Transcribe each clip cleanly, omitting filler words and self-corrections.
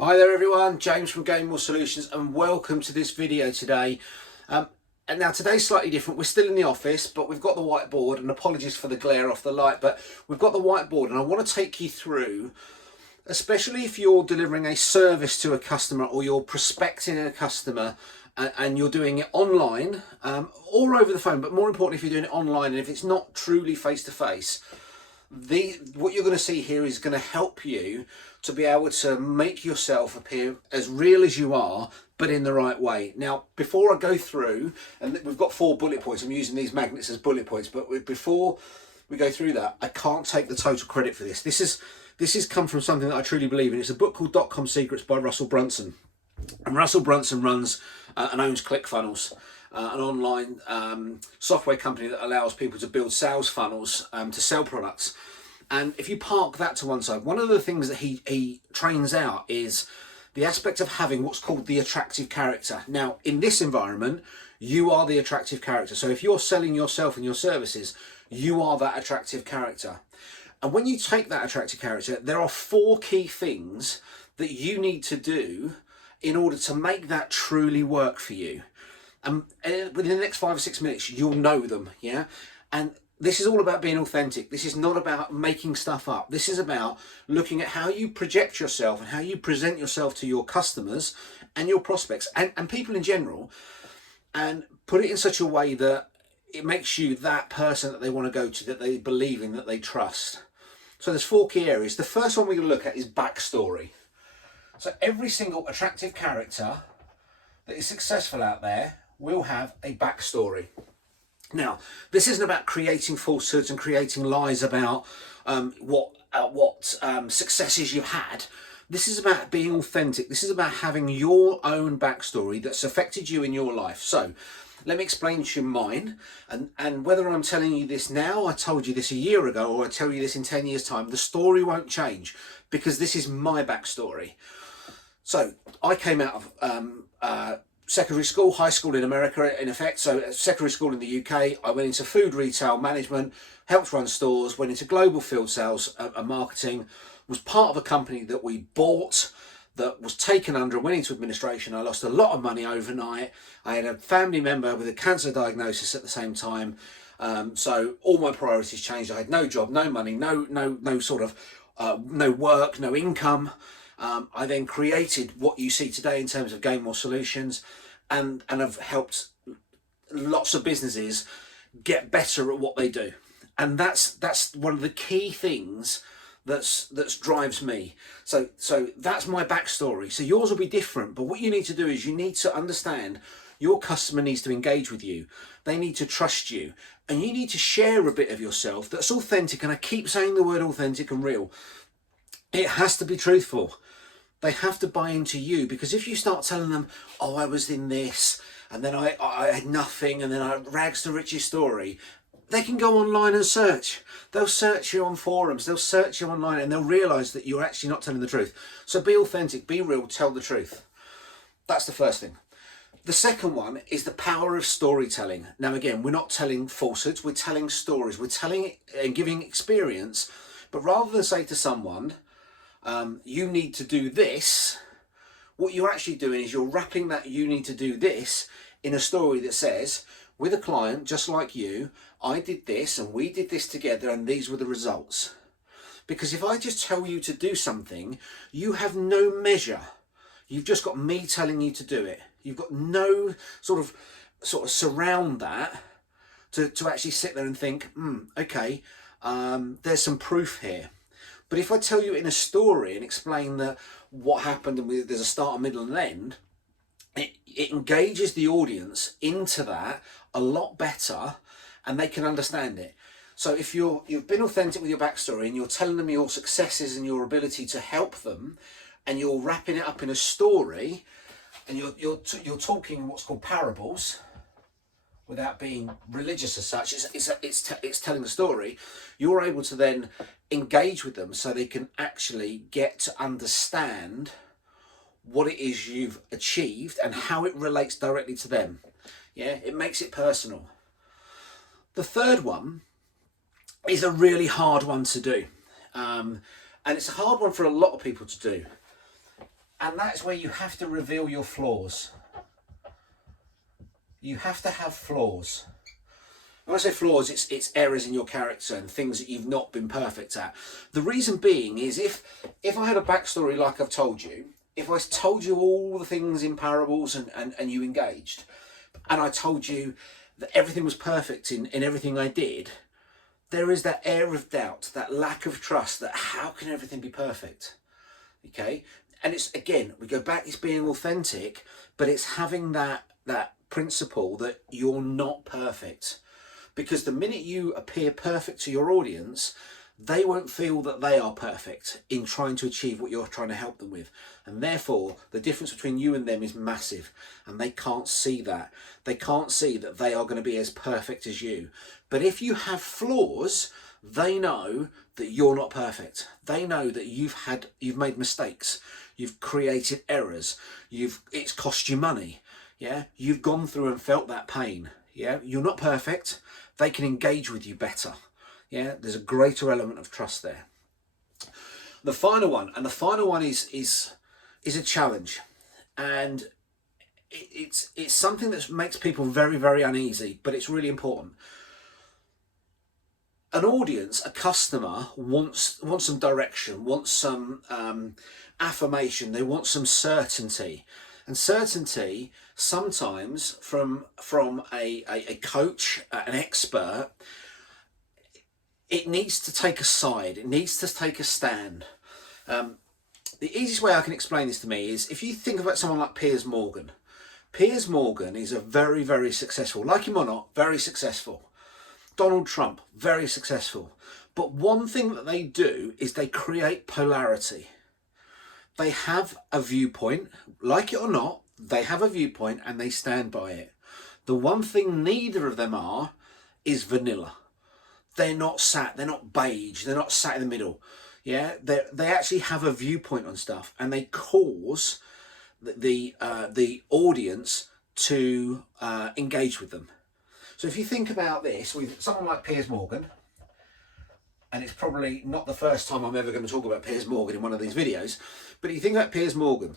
Hi there everyone, James from Game More Solutions, and welcome to this video today. And now today's slightly different. We're still in the office, but we've got the whiteboard, and apologies for the glare off the light, but we've got the whiteboard and I want to take you through, especially if you're delivering a service to a customer or you're prospecting a customer and you're doing it online or over the phone, but more importantly if you're doing it online and if it's not truly face-to-face. What you're going to see here is going to help you to be able to make yourself appear as real as you are, but in the right way. Now, before I go through, and we've got 4 bullet points, I'm using these magnets as bullet points, but before we go through that, I can't take the total credit for this. This has come from something that I truly believe in. It's a book called .com Secrets by Russell Brunson. And Russell Brunson runs and owns ClickFunnels, an online software company that allows people to build sales funnels to sell products. And if you park that to one side, one of the things that he trains out is the aspect of having what's called the attractive character. Now, in this environment, you are the attractive character. So if you're selling yourself and your services, you are that attractive character. And when you take that attractive character, there are 4 key things that you need to do in order to make that truly work for you. And within the next 5 or 6 minutes, you'll know them, yeah? And this is all about being authentic. This is not about making stuff up. This is about looking at how you project yourself and how you present yourself to your customers and your prospects and people in general, and put it in such a way that it makes you that person that they want to go to, that they believe in, that they trust. So there's 4 key areas. The first one we're going to look at is backstory. So every single attractive character that is successful out there will have a backstory. Now, this isn't about creating falsehoods and creating lies about what successes you've had. This is about being authentic. This is about having your own backstory that's affected you in your life. So let me explain to you mine, and whether I'm telling you this now, I told you this a year ago, or I tell you this in 10 years' time, the story won't change because this is my backstory. So I came out of secondary school, high school in America in effect. So secondary school in the UK, I went into food retail management, helped run stores, went into global field sales and marketing, was part of a company that we bought that was taken under and went into administration. I lost a lot of money overnight. I had a family member with a cancer diagnosis at the same time. So all my priorities changed. I had no job, no money, no sort of, no work, no income. I then created what you see today in terms of Game More Solutions, and have helped lots of businesses get better at what they do. And that's one of the key things that's drives me. So that's my backstory. So yours will be different, but what you need to do is you need to understand your customer needs to engage with you. They need to trust you, and you need to share a bit of yourself that's authentic. And I keep saying the word authentic and real. It has to be truthful. They have to buy into you, because if you start telling them, oh, I was in this and then I had nothing and then I rags to riches story, they can go online and search. They'll search you on forums, they'll search you online, and they'll realise that you're actually not telling the truth. So be authentic, be real, tell the truth. That's the first thing. The second one is the power of storytelling. Now again, we're not telling falsehoods, we're telling stories, we're telling and giving experience. But rather than say to someone, you need to do this, what you're actually doing is you're wrapping that you need to do this in a story that says, with a client just like you, I did this and we did this together and these were the results. Because if I just tell you to do something, you have no measure. You've just got me telling you to do it. You've got no sort of surround that to actually sit there and think, okay, there's some proof here. But if I tell you in a story and explain that what happened and there's a start, a middle and an end, it engages the audience into that a lot better, and they can understand it. So if you've been authentic with your backstory and you're telling them your successes and your ability to help them, and you're wrapping it up in a story, and you're talking what's called parables, without being religious as such, it's telling the story, you're able to then engage with them so they can actually get to understand what it is you've achieved and how it relates directly to them. Yeah, it makes it personal. The third one is a really hard one to do. And it's a hard one for a lot of people to do. And that's where you have to reveal your flaws. You have to have flaws. When I say flaws, it's errors in your character and things that you've not been perfect at. The reason being is if I had a backstory like I've told you, if I told you all the things in parables and you engaged, and I told you that everything was perfect in everything I did, there is that air of doubt, that lack of trust, that how can everything be perfect? Okay? And it's, again, we go back, it's being authentic, but it's having that principle that you're not perfect. Because the minute you appear perfect to your audience, they won't feel that they are perfect in trying to achieve what you're trying to help them with. And therefore, the difference between you and them is massive. And they can't see that. They can't see that they are going to be as perfect as you. But if you have flaws, they know that you're not perfect. They know that you've made mistakes. You've created errors. It's cost you money. Yeah, you've gone through and felt that pain. Yeah, you're not perfect. They can engage with you better. Yeah, there's a greater element of trust there. The final one is a challenge, and it's something that makes people very, very uneasy, but it's really important. An audience, a customer wants some direction, wants some affirmation. They want some certainty, and certainty sometimes from a coach, an expert. It needs to take a side. It needs to take a stand. The easiest way I can explain this to me is if you think about someone like Piers Morgan. Piers Morgan is a very, very successful, like him or not, very successful. Donald Trump, very successful. But one thing that they do is they create polarity. They have a viewpoint, like it or not, they have a viewpoint and they stand by it. The one thing neither of them are is vanilla. They're not beige, they're not sat in the middle. Yeah, they actually have a viewpoint on stuff, and they cause the audience to engage with them. So if you think about this with someone like Piers Morgan, and it's probably not the first time I'm ever going to talk about Piers Morgan in one of these videos, but if you think about Piers Morgan,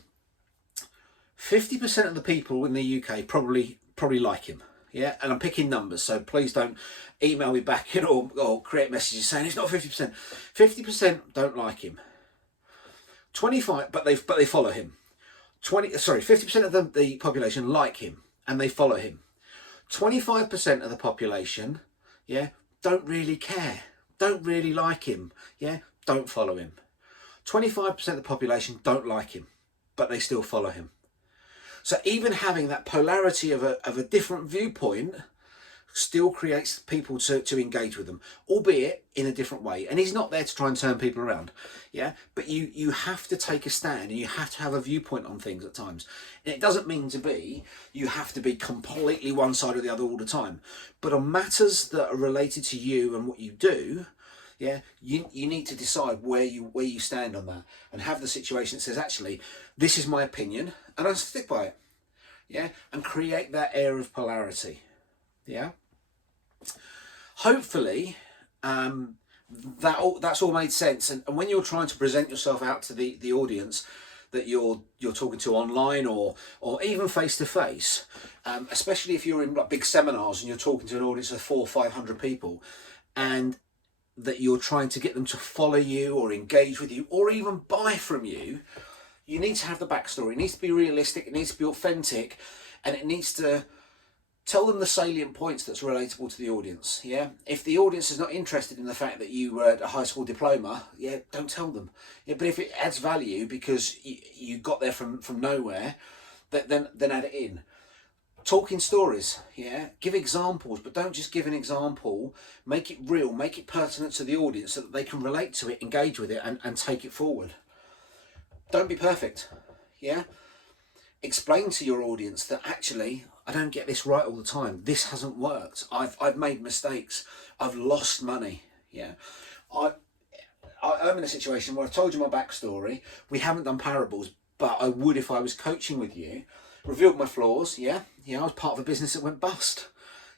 50% of the people in the UK probably like him. Yeah, and I'm picking numbers, so please don't email me back or create messages saying it's not 50%. 50% don't like him. 25, but they follow him. 50% of the population like him and they follow him. 25% of the population, yeah, don't really care, don't really like him, yeah, don't follow him. 25% of the population don't like him, but they still follow him. So even having that polarity of a different viewpoint still creates people to engage with them, albeit in a different way. And he's not there to try and turn people around, yeah? But you have to take a stand and you have to have a viewpoint on things at times. And it doesn't mean you have to be completely one side or the other all the time. But on matters that are related to you and what you do, yeah, you need to decide where you stand on that and have the situation that says, actually, this is my opinion and I stick by it, yeah, and create that air of polarity, yeah. Hopefully, that's all made sense. And when you're trying to present yourself out to the audience that you're talking to online or even face to face, especially if you're in like big seminars and you're talking to an audience of 400 or 500 people, and that you're trying to get them to follow you or engage with you or even buy from you, you need to have the backstory. It needs to be realistic, it needs to be authentic, and it needs to tell them the salient points that's relatable to the audience. Yeah, if the audience is not interested in the fact that you were at a high school diploma, yeah, don't tell them. Yeah, but if it adds value because you got there from nowhere, then add it in. Talking stories, yeah, give examples, but don't just give an example. Make it real, make it pertinent to the audience so that they can relate to it, engage with it, and take it forward. Don't be perfect, yeah. Explain to your audience that actually I don't get this right all the time. This hasn't worked. I've made mistakes. I've lost money. Yeah, I'm in a situation where I've told you my backstory. We haven't done parables, but I would if I was coaching with you. Revealed my flaws. Yeah, I was part of a business that went bust.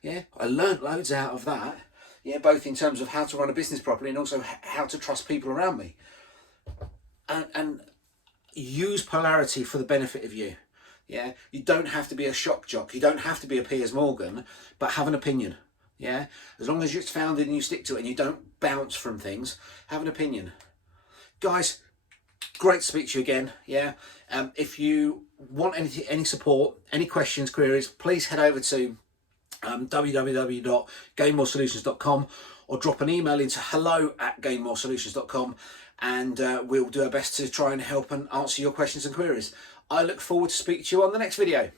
Yeah, I learnt loads out of that. Yeah, both in terms of how to run a business properly and also how to trust people around me. And use polarity for the benefit of you. Yeah, you don't have to be a shock jock. You don't have to be a Piers Morgan, but have an opinion. Yeah, as long as it's founded and you stick to it and you don't bounce from things, have an opinion. Guys, great to speak to you again. Yeah, if you want any support, any questions, queries, please head over to www.gainmoresolutions.com or drop an email into hello@gainmoresolutions.com, and we'll do our best to try and help and answer your questions and queries. I look forward to speaking to you on the next video.